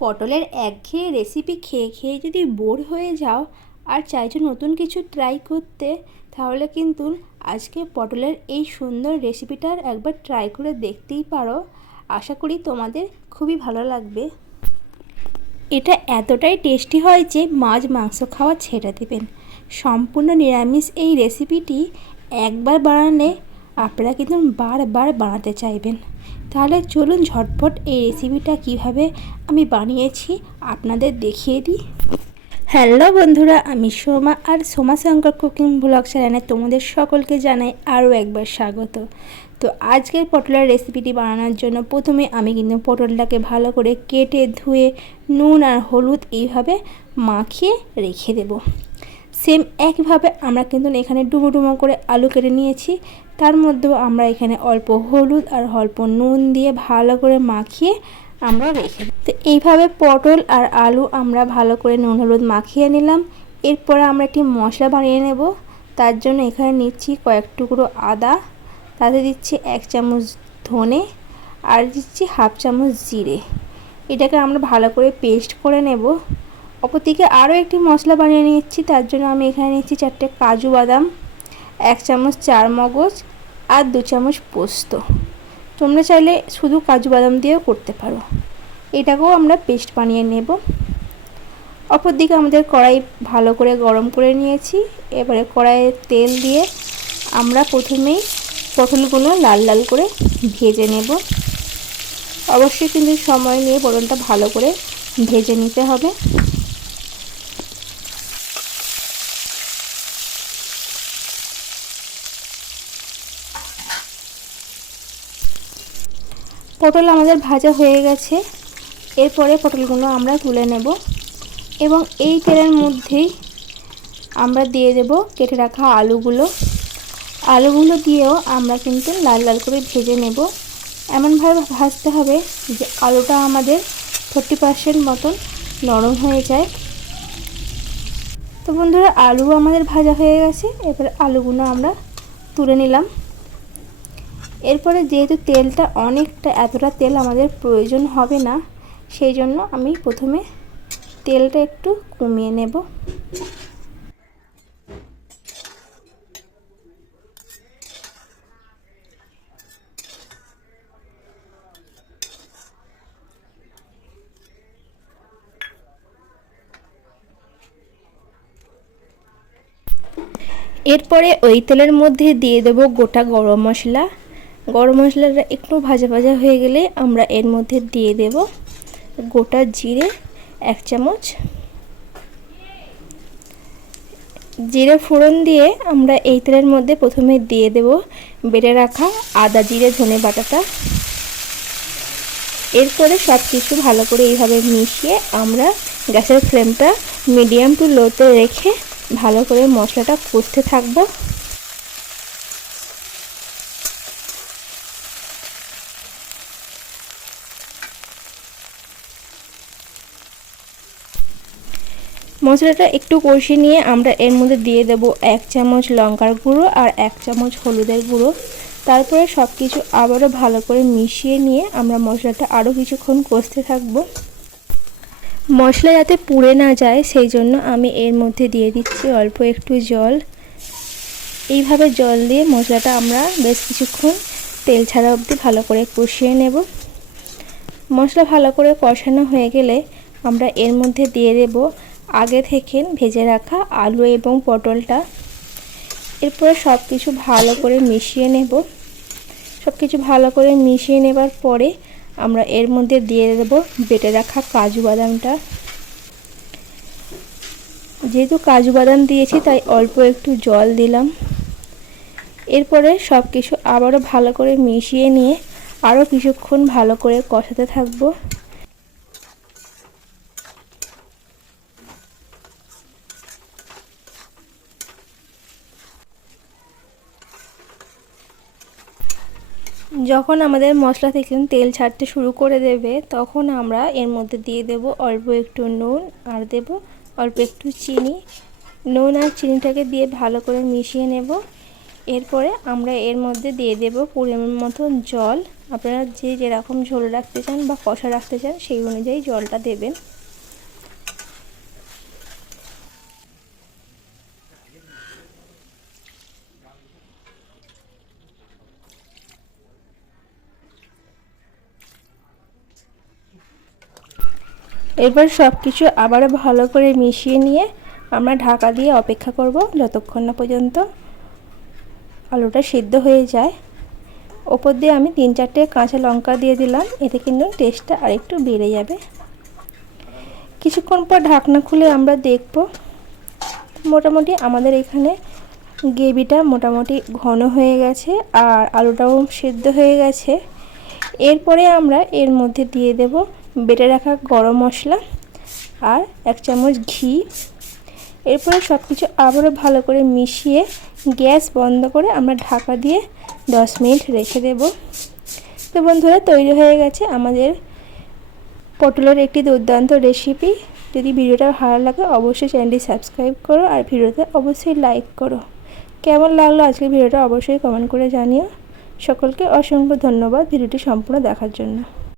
পটলের একঘেয়ে রেসিপি খেয়ে খেয়ে যদি বোর হয়ে যাও আর চাইছো নতুন কিছু ট্রাই করতে, তাহলে কিন্তু আজকে পটলের এই সুন্দর রেসিপিটার একবার ট্রাই করে দেখতেই পারো। আশা করি তোমাদের খুবই ভালো লাগবে। এটা এতটাই টেস্টি হয় যে মাছ মাংস খাওয়া ছেড়ে দেবেন। সম্পূর্ণ নিরামিষ এই রেসিপিটি একবার বানালে আপনারা কিন্তু বারবার বানাতে চাইবেন। তাহলে চলুন ঝটপট এই রেসিপিটা কিভাবে আমি বানিয়েছি আপনাদের দেখিয়ে দিই। হ্যালো বন্ধুরা, আমি সোমা আর সোমা শঙ্কর কুকিং ব্লগ চ্যানেলে তোমাদের সকলকে জানাই আরও একবার স্বাগত। তো আজকের পটলের রেসিপিটি বানানোর জন্য প্রথমে আমি কিন্তু পটলটাকে ভালো করে কেটে ধুয়ে নুন আর হলুদ এইভাবে মাখিয়ে রেখে দেব। সেম একইভাবে আমরা কিন্তু এখানে ডুমো ডুমো করে আলু কেটে নিয়েছি। তার মধ্যেও আমরা এখানে অল্প হলুদ আর অল্প নুন দিয়ে ভালো করে মাখিয়ে আমরা রেখে দিই। তো এইভাবে পটল আর আলু আমরা ভালো করে নুন হলুদ মাখিয়ে নিলাম। এরপরে আমরা একটি মশলা বানিয়ে নেব। তার জন্য এখানে নিচ্ছি কয়েক টুকরো আদা, তাতে দিচ্ছি 1 চামচ ধনে আর দিচ্ছি 1/2 চামচ জিরে। এটাকে আমরা ভালো করে পেস্ট করে নেব। অপরদিকে আরও একটি মশলা বানিয়ে নিচ্ছি। তার জন্য আমি এখানে নিচ্ছি 4টে কাজু বাদাম, 1 চামচ চারমগজ আর 2 চামচ পোস্ত। তোমরা চাইলে শুধু কাজু বাদাম দিয়েও করতে পারো। এটাকেও আমরা পেস্ট বানিয়ে নেব। অপরদিকে আমাদের কড়াই ভালো করে গরম করে নিয়েছি। এবারে কড়াইয়ে তেল দিয়ে আমরা প্রথমেই পটলগুলো লাল লাল করে ভেজে নেব। অবশ্যই কিন্তু সময় নিয়ে পটলটা ভালো করে ভেজে নিতে হবে। পটল আমাদের ভাজা হয়ে গেছে। এরপরে পটলগুলো আমরা তুলে নেব এবং এই তেলের মধ্যেই আমরা দিয়ে দেব কেটে রাখা আলুগুলো দিয়েও আমরা কিন্তু লাল লাল করে ভেজে নেব। এমনভাবে ভাজতে হবে যে আলুটা আমাদের 40% মতন নরম হয়ে যায়। তো বন্ধুরা, আলু আমাদের ভাজা হয়ে গেছে। এবার আলুগুলো আমরা তুলে নিলাম। এরপরে যেহেতু তেলটা অনেকটা, এতটা তেল আমাদের প্রয়োজন হবে না, সেই জন্য আমি প্রথমে তেলটা একটু কমিয়ে নেব। এরপরে ওই তেলের মধ্যে দিয়ে দেব গোটা গরম মশলা। গরম মশলাটা একটু ভাজা ভাজা হয়ে গেলে আমরা এর মধ্যে দিয়ে দেব গোটা জিরে 1 চামচ। জিরে ফোড়ন দিয়ে আমরা এই তেলের মধ্যে প্রথমে দিয়ে দেব বেটে রাখা আদা জিরে ধনে বাটাটা। এরপরে সব কিছু ভালো করে এইভাবে মিশিয়ে আমরা গ্যাসের ফ্লেমটা মিডিয়াম টু লোতে রেখে ভালো করে মশলাটা কষতে থাকবো। মশলাটা একটু কষিয়ে নিয়ে আমরা এর মধ্যে দিয়ে দেব 1 চামচ লঙ্কার গুঁড়ো আর 1 চামচ হলুদের গুঁড়ো। তারপরে সব কিছু আবারও ভালো করে মিশিয়ে নিয়ে আমরা মশলাটা আরও কিছুক্ষণ কষতে থাকবো। মশলা যাতে পুড়ে না যায় সেই জন্য আমি এর মধ্যে দিয়ে দিচ্ছি অল্প একটু জল। এইভাবে জল দিয়ে মশলাটা আমরা বেশ কিছুক্ষণ তেল ছাড়া অবধি ভালো করে কষিয়ে নেব। মশলা ভালো করে কষানো হয়ে গেলে আমরা এর মধ্যে দিয়ে দেব আগে থেকে ভেজে রাখা আলু এবং পটলটা। এরপরে সব কিছু ভালো করে মিশিয়ে নেব। সব কিছু ভালো করে মিশিয়ে নেবার পরে আমরা এর মধ্যে দিয়ে দেব বেটে রাখা কাজু বাদামটা। যেহেতু কাজু বাদাম দিয়েছি তাই অল্প একটু জল দিলাম। এরপরে সব কিছু আবারও ভালো করে মিশিয়ে নিয়ে আরও কিছুক্ষণ ভালো করে কষাতে থাকবো। যখন আমাদের মশলা থেকে তেল ছাড়তে শুরু করে দেবে তখন আমরা এর মধ্যে দিয়ে দেব অল্প একটু নুন আর দেব অল্প একটু চিনি। নুন আর চিনিটাকে দিয়ে ভালো করে মিশিয়ে নেব। এরপরে আমরা এর মধ্যে দিয়ে দেব পরিমাণ মতো জল। আপনারা যে যেরকম ঝোল রাখতে চান বা কষা রাখতে চান সেই অনুযায়ী জলটা দেবেন। এবার সব কিছু আবারও ভালো করে মিশিয়ে নিয়ে আমরা ঢাকা দিয়ে অপেক্ষা করব যতক্ষণ না পর্যন্ত আলুটা সিদ্ধ হয়ে যায়। ওপর দিয়ে আমি 3-4টে কাঁচা লঙ্কা দিয়ে দিলাম, এতে কিন্তু টেস্টটা আরেকটু বেড়ে যাবে। কিছুক্ষণ পর ঢাকনা খুলে আমরা দেখব মোটামুটি আমাদের এখানে গ্রেভিটা মোটামুটি ঘন হয়ে গেছে আর আলুটাও সিদ্ধ হয়ে গেছে। এরপরে আমরা এর মধ্যে দিয়ে দেব বেটে রাখা গরম মশলা আর 1 চামচ ঘি। এরপরে সব কিছু আবারও ভালো করে মিশিয়ে গ্যাস বন্ধ করে আমরা ঢাকা দিয়ে 10 মিনিট রেখে দেব। তো বন্ধুরা, তৈরি হয়ে গেছে আমাদের পটলের একটি দুর্দান্ত রেসিপি। যদি ভিডিওটা ভালো লাগে অবশ্যই চ্যানেলটি সাবস্ক্রাইব করো আর ভিডিওতে অবশ্যই লাইক করো। কেমন লাগলো আজকের ভিডিওটা অবশ্যই কমেন্ট করে জানিও। সকলকে অসংখ্য ধন্যবাদ ভিডিওটি সম্পূর্ণ দেখার জন্য।